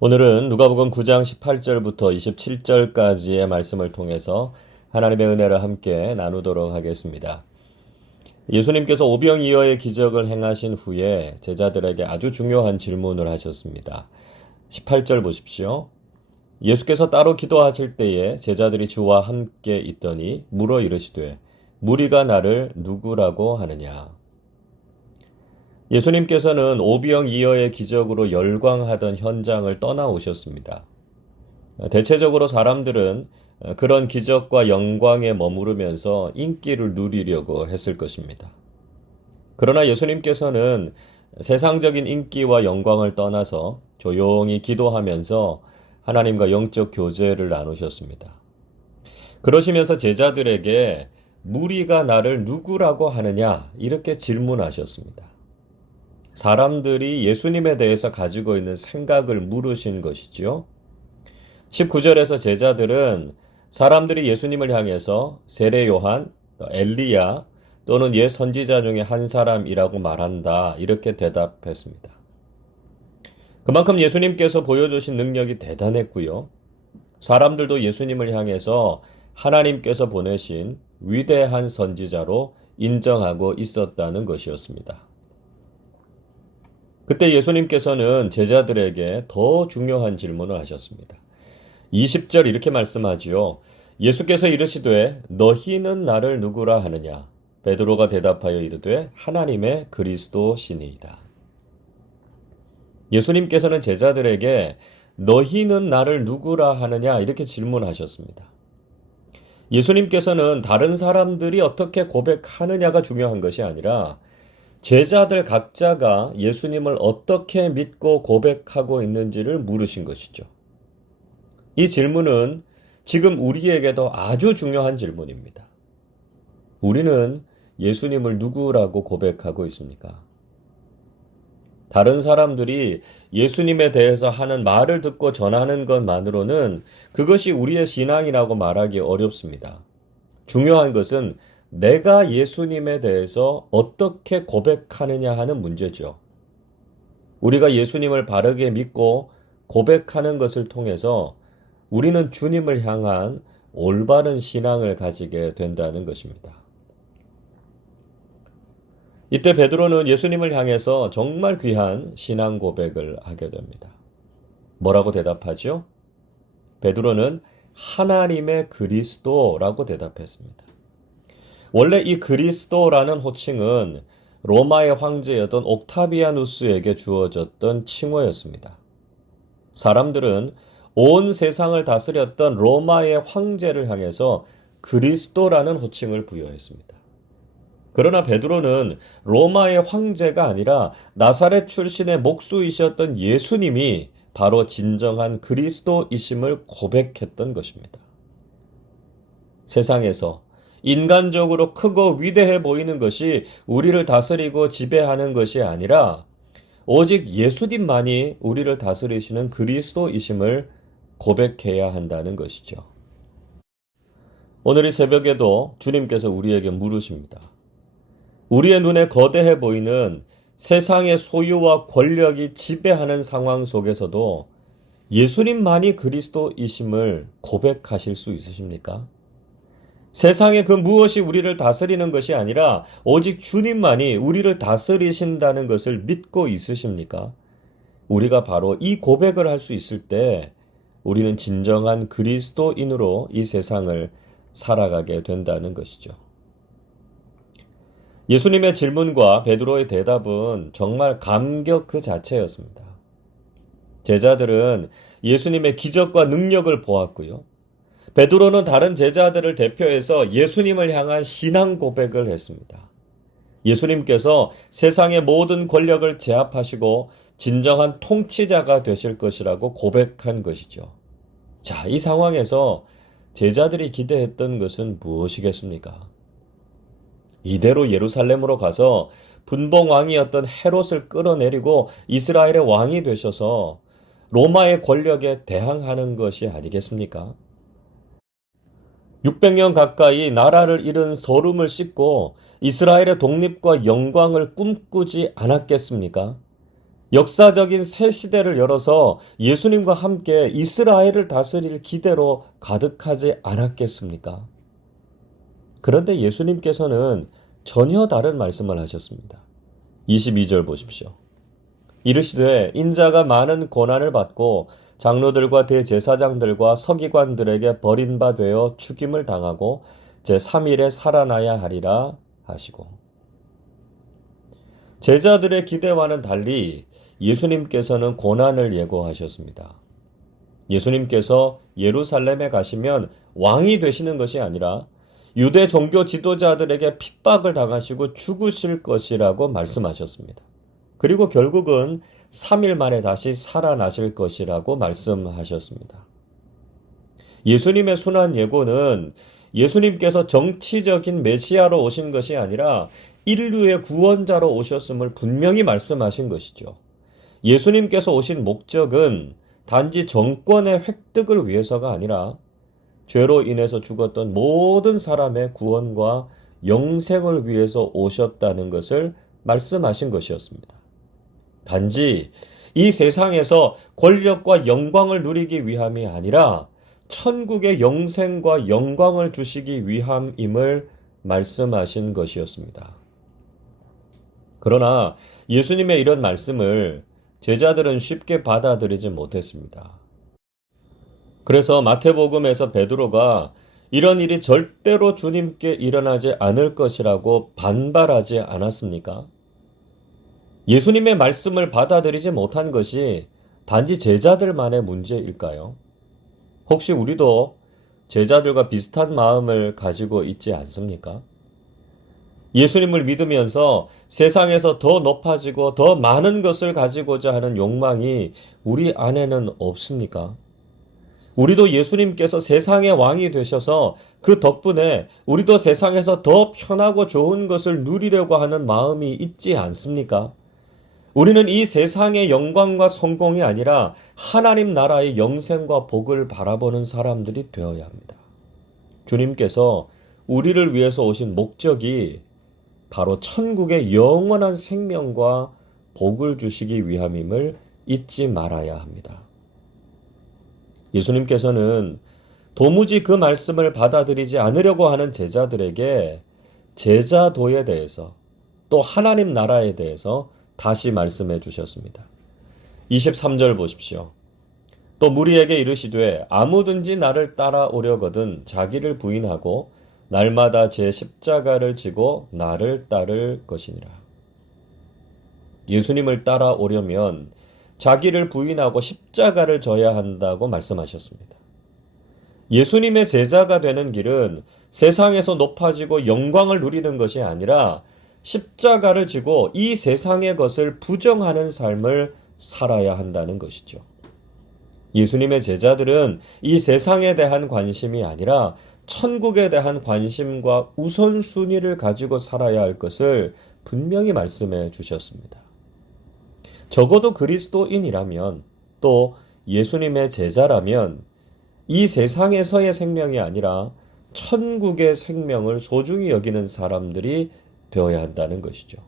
오늘은 누가복음 9장 18절부터 27절까지의 말씀을 통해서 하나님의 은혜를 함께 나누도록 하겠습니다. 예수님께서 오병이어의 기적을 행하신 후에 제자들에게 아주 중요한 질문을 하셨습니다. 18절 보십시오. 예수께서 따로 기도하실 때에 제자들이 주와 함께 있더니 물어 이르시되 무리가 나를 누구라고 하느냐. 예수님께서는 오병이어의 기적으로 열광하던 현장을 떠나오셨습니다. 대체적으로 사람들은 그런 기적과 영광에 머무르면서 인기를 누리려고 했을 것입니다. 그러나 예수님께서는 세상적인 인기와 영광을 떠나서 조용히 기도하면서 하나님과 영적 교제를 나누셨습니다. 그러시면서 제자들에게 무리가 나를 누구라고 하느냐 이렇게 질문하셨습니다. 사람들이 예수님에 대해서 가지고 있는 생각을 물으신 것이지요. 19절에서 제자들은 사람들이 예수님을 향해서 세례 요한, 엘리야 또는 옛 선지자 중에 한 사람이라고 말한다 이렇게 대답했습니다. 그만큼 예수님께서 보여주신 능력이 대단했고요. 사람들도 예수님을 향해서 하나님께서 보내신 위대한 선지자로 인정하고 있었다는 것이었습니다. 그때 예수님께서는 제자들에게 더 중요한 질문을 하셨습니다. 20절 이렇게 말씀하지요. 예수께서 이르시되 너희는 나를 누구라 하느냐. 베드로가 대답하여 이르되 하나님의 그리스도시니이다. 예수님께서는 제자들에게 너희는 나를 누구라 하느냐 이렇게 질문하셨습니다. 예수님께서는 다른 사람들이 어떻게 고백하느냐가 중요한 것이 아니라 제자들 각자가 예수님을 어떻게 믿고 고백하고 있는지를 물으신 것이죠. 이 질문은 지금 우리에게도 아주 중요한 질문입니다. 우리는 예수님을 누구라고 고백하고 있습니까? 다른 사람들이 예수님에 대해서 하는 말을 듣고 전하는 것만으로는 그것이 우리의 신앙이라고 말하기 어렵습니다. 중요한 것은 내가 예수님에 대해서 어떻게 고백하느냐 하는 문제죠. 우리가 예수님을 바르게 믿고 고백하는 것을 통해서 우리는 주님을 향한 올바른 신앙을 가지게 된다는 것입니다. 이때 베드로는 예수님을 향해서 정말 귀한 신앙 고백을 하게 됩니다. 뭐라고 대답하죠? 베드로는 하나님의 그리스도라고 대답했습니다. 원래 이 그리스도라는 호칭은 로마의 황제였던 옥타비아누스에게 주어졌던 칭호였습니다. 사람들은 온 세상을 다스렸던 로마의 황제를 향해서 그리스도라는 호칭을 부여했습니다. 그러나 베드로는 로마의 황제가 아니라 나사렛 출신의 목수이셨던 예수님이 바로 진정한 그리스도이심을 고백했던 것입니다. 세상에서 인간적으로 크고 위대해 보이는 것이 우리를 다스리고 지배하는 것이 아니라 오직 예수님만이 우리를 다스리시는 그리스도이심을 고백해야 한다는 것이죠. 오늘 이 새벽에도 주님께서 우리에게 물으십니다. 우리의 눈에 거대해 보이는 세상의 소유와 권력이 지배하는 상황 속에서도 예수님만이 그리스도이심을 고백하실 수 있으십니까? 세상의 그 무엇이 우리를 다스리는 것이 아니라 오직 주님만이 우리를 다스리신다는 것을 믿고 있으십니까? 우리가 바로 이 고백을 할 수 있을 때 우리는 진정한 그리스도인으로 이 세상을 살아가게 된다는 것이죠. 예수님의 질문과 베드로의 대답은 정말 감격 그 자체였습니다. 제자들은 예수님의 기적과 능력을 보았고요. 베드로는 다른 제자들을 대표해서 예수님을 향한 신앙 고백을 했습니다. 예수님께서 세상의 모든 권력을 제압하시고 진정한 통치자가 되실 것이라고 고백한 것이죠. 자, 이 상황에서 제자들이 기대했던 것은 무엇이겠습니까? 이대로 예루살렘으로 가서 분봉왕이었던 헤롯을 끌어내리고 이스라엘의 왕이 되셔서 로마의 권력에 대항하는 것이 아니겠습니까? 600년 가까이 나라를 잃은 서름을 씻고 이스라엘의 독립과 영광을 꿈꾸지 않았겠습니까? 역사적인 새 시대를 열어서 예수님과 함께 이스라엘을 다스릴 기대로 가득하지 않았겠습니까? 그런데 예수님께서는 전혀 다른 말씀을 하셨습니다. 22절 보십시오. 이르시되 인자가 많은 고난을 받고 장로들과 대제사장들과 서기관들에게 버린 바 되어 죽임을 당하고 제3일에 살아나야 하리라 하시고, 제자들의 기대와는 달리 예수님께서는 고난을 예고하셨습니다. 예수님께서 예루살렘에 가시면 왕이 되시는 것이 아니라 유대 종교 지도자들에게 핍박을 당하시고 죽으실 것이라고 말씀하셨습니다. 그리고 결국은 3일 만에 다시 살아나실 것이라고 말씀하셨습니다. 예수님의 순환 예고는 예수님께서 정치적인 메시아로 오신 것이 아니라 인류의 구원자로 오셨음을 분명히 말씀하신 것이죠. 예수님께서 오신 목적은 단지 정권의 획득을 위해서가 아니라 죄로 인해서 죽었던 모든 사람의 구원과 영생을 위해서 오셨다는 것을 말씀하신 것이었습니다. 단지 이 세상에서 권력과 영광을 누리기 위함이 아니라 천국의 영생과 영광을 주시기 위함임을 말씀하신 것이었습니다. 그러나 예수님의 이런 말씀을 제자들은 쉽게 받아들이지 못했습니다. 그래서 마태복음에서 베드로가 이런 일이 절대로 주님께 일어나지 않을 것이라고 반발하지 않았습니까? 예수님의 말씀을 받아들이지 못한 것이 단지 제자들만의 문제일까요? 혹시 우리도 제자들과 비슷한 마음을 가지고 있지 않습니까? 예수님을 믿으면서 세상에서 더 높아지고 더 많은 것을 가지고자 하는 욕망이 우리 안에는 없습니까? 우리도 예수님께서 세상의 왕이 되셔서 그 덕분에 우리도 세상에서 더 편하고 좋은 것을 누리려고 하는 마음이 있지 않습니까? 우리는 이 세상의 영광과 성공이 아니라 하나님 나라의 영생과 복을 바라보는 사람들이 되어야 합니다. 주님께서 우리를 위해서 오신 목적이 바로 천국의 영원한 생명과 복을 주시기 위함임을 잊지 말아야 합니다. 예수님께서는 도무지 그 말씀을 받아들이지 않으려고 하는 제자들에게 제자도에 대해서 또 하나님 나라에 대해서 다시 말씀해 주셨습니다. 23절 보십시오. 또 무리에게 이르시되 아무든지 나를 따라오려거든 자기를 부인하고 날마다 제 십자가를 지고 나를 따를 것이니라. 예수님을 따라오려면 자기를 부인하고 십자가를 져야 한다고 말씀하셨습니다. 예수님의 제자가 되는 길은 세상에서 높아지고 영광을 누리는 것이 아니라 십자가를 지고 이 세상의 것을 부정하는 삶을 살아야 한다는 것이죠. 예수님의 제자들은 이 세상에 대한 관심이 아니라 천국에 대한 관심과 우선순위를 가지고 살아야 할 것을 분명히 말씀해 주셨습니다. 적어도 그리스도인이라면 또 예수님의 제자라면 이 세상에서의 생명이 아니라 천국의 생명을 소중히 여기는 사람들이 되어야 한다는 것이죠.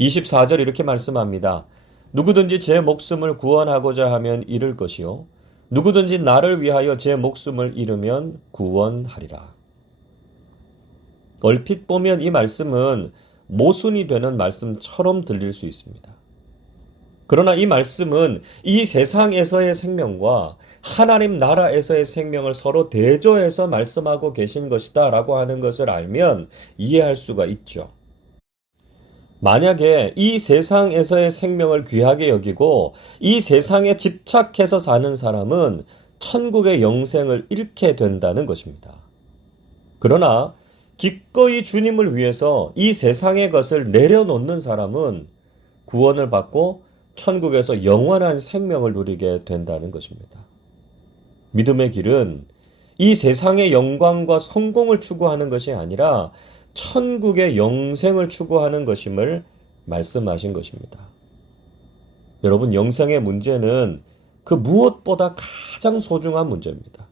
24절 이렇게 말씀합니다. 누구든지 제 목숨을 구원하고자 하면 잃을 것이요 누구든지 나를 위하여 제 목숨을 잃으면 구원하리라. 얼핏 보면 이 말씀은 모순이 되는 말씀처럼 들릴 수 있습니다. 그러나 이 말씀은 이 세상에서의 생명과 하나님 나라에서의 생명을 서로 대조해서 말씀하고 계신 것이다 라고 하는 것을 알면 이해할 수가 있죠. 만약에 이 세상에서의 생명을 귀하게 여기고 이 세상에 집착해서 사는 사람은 천국의 영생을 잃게 된다는 것입니다. 그러나 기꺼이 주님을 위해서 이 세상의 것을 내려놓는 사람은 구원을 받고 천국에서 영원한 생명을 누리게 된다는 것입니다. 믿음의 길은 이 세상의 영광과 성공을 추구하는 것이 아니라 천국의 영생을 추구하는 것임을 말씀하신 것입니다. 여러분, 영생의 문제는 그 무엇보다 가장 소중한 문제입니다.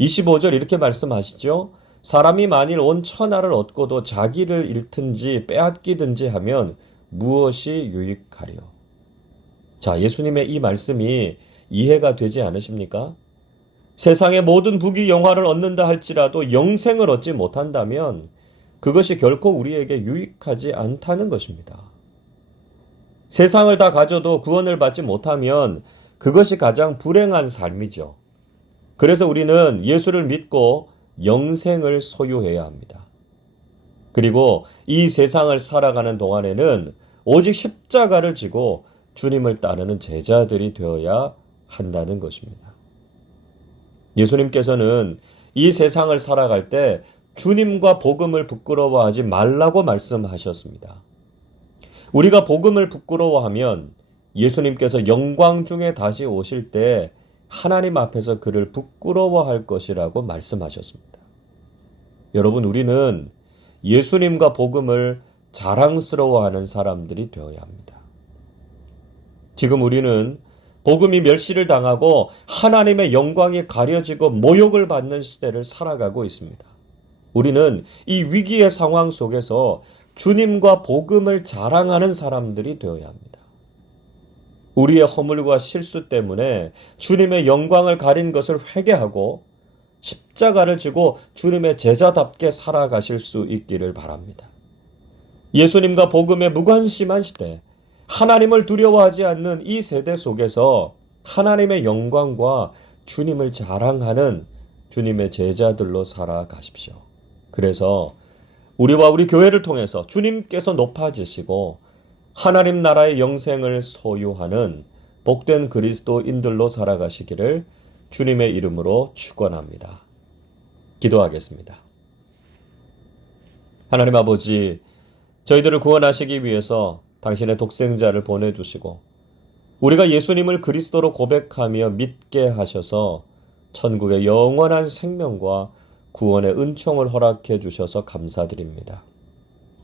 25절 이렇게 말씀하시죠. 사람이 만일 온 천하를 얻고도 자기를 잃든지 빼앗기든지 하면 무엇이 유익하리요? 자, 예수님의 이 말씀이 이해가 되지 않으십니까? 세상의 모든 부귀 영화를 얻는다 할지라도 영생을 얻지 못한다면 그것이 결코 우리에게 유익하지 않다는 것입니다. 세상을 다 가져도 구원을 받지 못하면 그것이 가장 불행한 삶이죠. 그래서 우리는 예수를 믿고 영생을 소유해야 합니다. 그리고 이 세상을 살아가는 동안에는 오직 십자가를 지고 주님을 따르는 제자들이 되어야 한다는 것입니다. 예수님께서는 이 세상을 살아갈 때 주님과 복음을 부끄러워하지 말라고 말씀하셨습니다. 우리가 복음을 부끄러워하면 예수님께서 영광 중에 다시 오실 때 하나님 앞에서 그를 부끄러워할 것이라고 말씀하셨습니다. 여러분, 우리는 예수님과 복음을 자랑스러워하는 사람들이 되어야 합니다. 지금 우리는 복음이 멸시를 당하고 하나님의 영광이 가려지고 모욕을 받는 시대를 살아가고 있습니다. 우리는 이 위기의 상황 속에서 주님과 복음을 자랑하는 사람들이 되어야 합니다. 우리의 허물과 실수 때문에 주님의 영광을 가린 것을 회개하고 십자가를 지고 주님의 제자답게 살아가실 수 있기를 바랍니다. 예수님과 복음에 무관심한 시대, 하나님을 두려워하지 않는 이 세대 속에서 하나님의 영광과 주님을 자랑하는 주님의 제자들로 살아가십시오. 그래서 우리와 우리 교회를 통해서 주님께서 높아지시고 하나님 나라의 영생을 소유하는 복된 그리스도인들로 살아가시기를 주님의 이름으로 축원합니다. 기도하겠습니다. 하나님 아버지, 저희들을 구원하시기 위해서 당신의 독생자를 보내주시고 우리가 예수님을 그리스도로 고백하며 믿게 하셔서 천국의 영원한 생명과 구원의 은총을 허락해 주셔서 감사드립니다.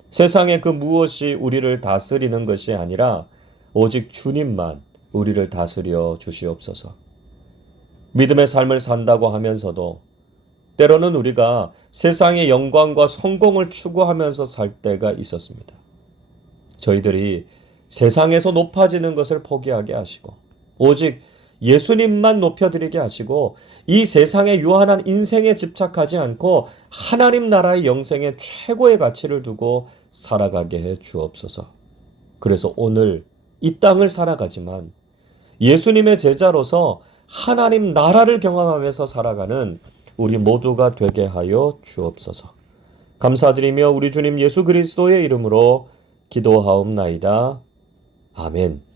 세상의 그 무엇이 우리를 다스리는 것이 아니라 오직 주님만 우리를 다스려 주시옵소서. 믿음의 삶을 산다고 하면서도 때로는 우리가 세상의 영광과 성공을 추구하면서 살 때가 있었습니다. 저희들이 세상에서 높아지는 것을 포기하게 하시고 오직 예수님만 높여드리게 하시고 이 세상의 유한한 인생에 집착하지 않고 하나님 나라의 영생의 최고의 가치를 두고 살아가게 해 주옵소서. 그래서 오늘 이 땅을 살아가지만 예수님의 제자로서 하나님 나라를 경험하면서 살아가는 우리 모두가 되게 하여 주옵소서. 감사드리며 우리 주님 예수 그리스도의 이름으로 기도하옵나이다. 아멘.